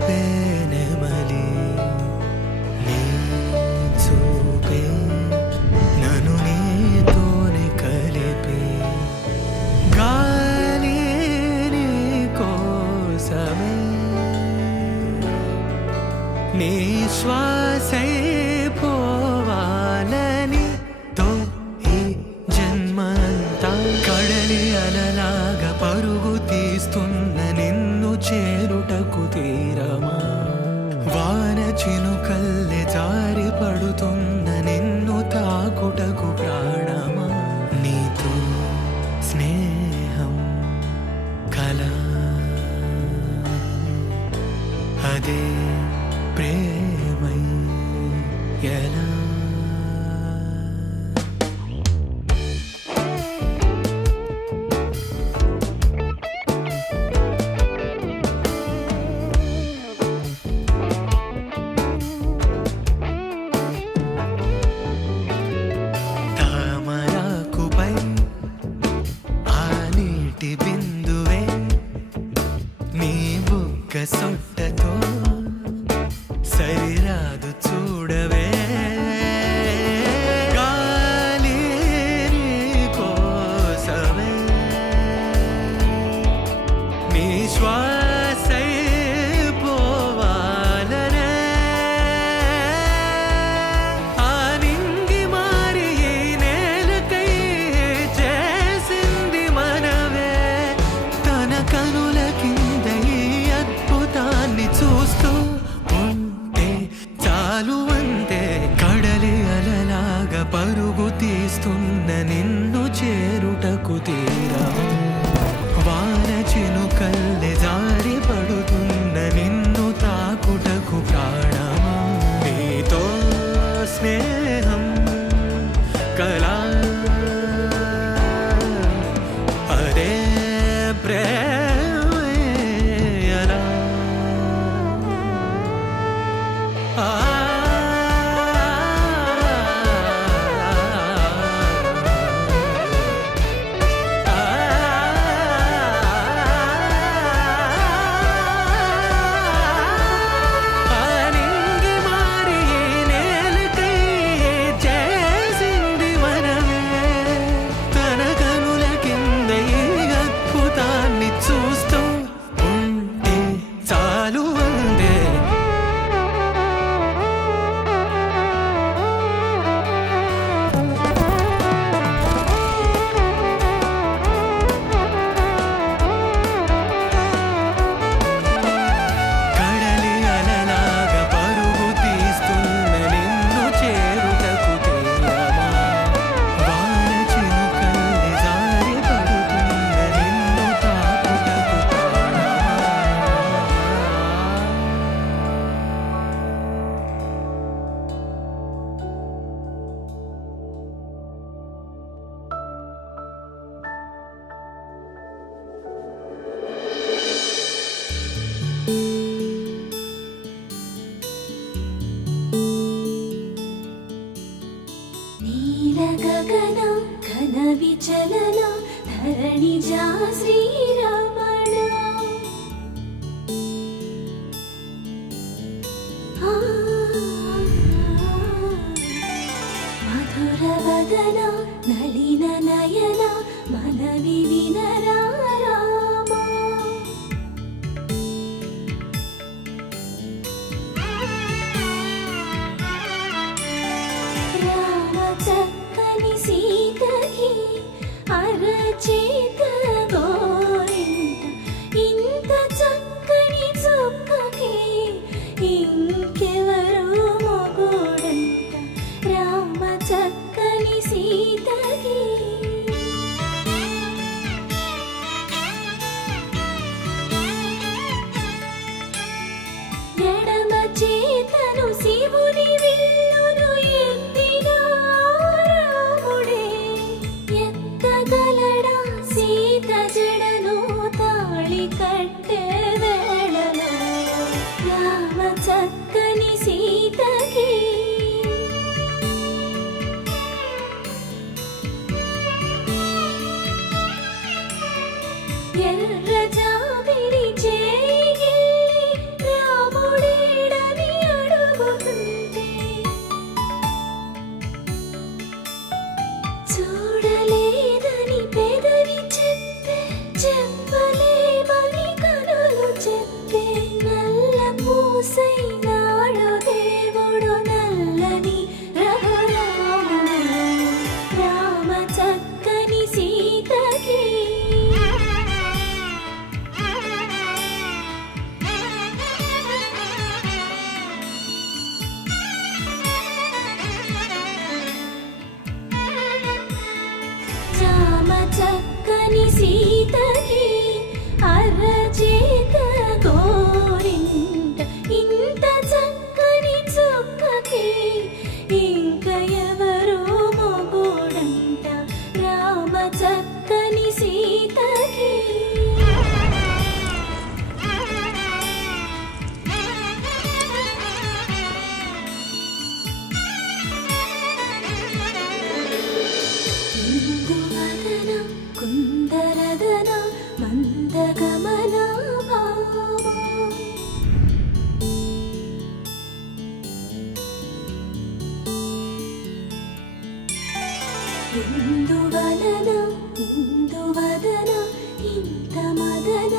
చూపే నెమలి నీ చూపే నన్ను నీతోనే కలిపే గాలి నీ కోసమే నీ శ్వాసై పోవాలని తో ఈ జన్మంతా కడలి అలలాగా పరుగు తీస్తున్న నిన్ను చేరుటకు తీరమా వాన చినుకల్లె జారి పడుతున్న నిన్ను తాకుటకు ప్రాణమా నీతో స్నేహం కల అదే ప్రేమై ఎలా తామరాకుపై ఆ నీటి బిందువే నీ బుగ్గ సొట్టతో సరిరాదు చూడవే గాలి నీ కోసమే నీ శ్వాసై పోవాలనే ఆ నింగి మారి ఈ నేలకై చేసింది మనవే తన కనుల కింద ఈ అద్భుతాన్ని చూస్తూ చాలు అంతే కడలి అలలాగా పరుగు తీస్తున్న నిన్ను చేరుటకు తీరా వాన చినుకల్లె జారి పడుతున్న నిన్ను తాకుటకు ప్రాణమా నీతో స్నేహం కలా అదే ప్రేమలా చూస్తూ ఉంటే చాలు అందే కడలి అలలాగా పరుగు తీస్తున్న నిన్ను చేరుటకు తీరమా వాన చినుకల్లె జారి పడుతున్న నిన్ను తాకుటకు ప్రాణమా నీల గగన ఘన విచలన ధరణిజా శ్రీరమణ మధుర వదన నలిన నయన మనవి వినరా రామా రామ చక్కని సీతకి అరచేత గోరింట ఇంత చక్కని చుక్కకి ఇంకెవరు మొగుడంట రామ చక్కని సీతకి ఎడమ చేతను శివుని విల్లును ఎత్తిన రాముడే ఎత్తగలడా సొగసైనాడు దేవుడు నల్లని రఘురాముడు రామ చక్కని సీతకి రామ చక్కని సీతకి అరచేత గోరింట ఇంత చక్కని చుక్కకి ఇంక ఎవరు మొగుడంట రామ చక్కని సీతకి ఇందువదన కుందరదన మందగమన భామ ఇందువలన ఇందువదన ఇంత మదన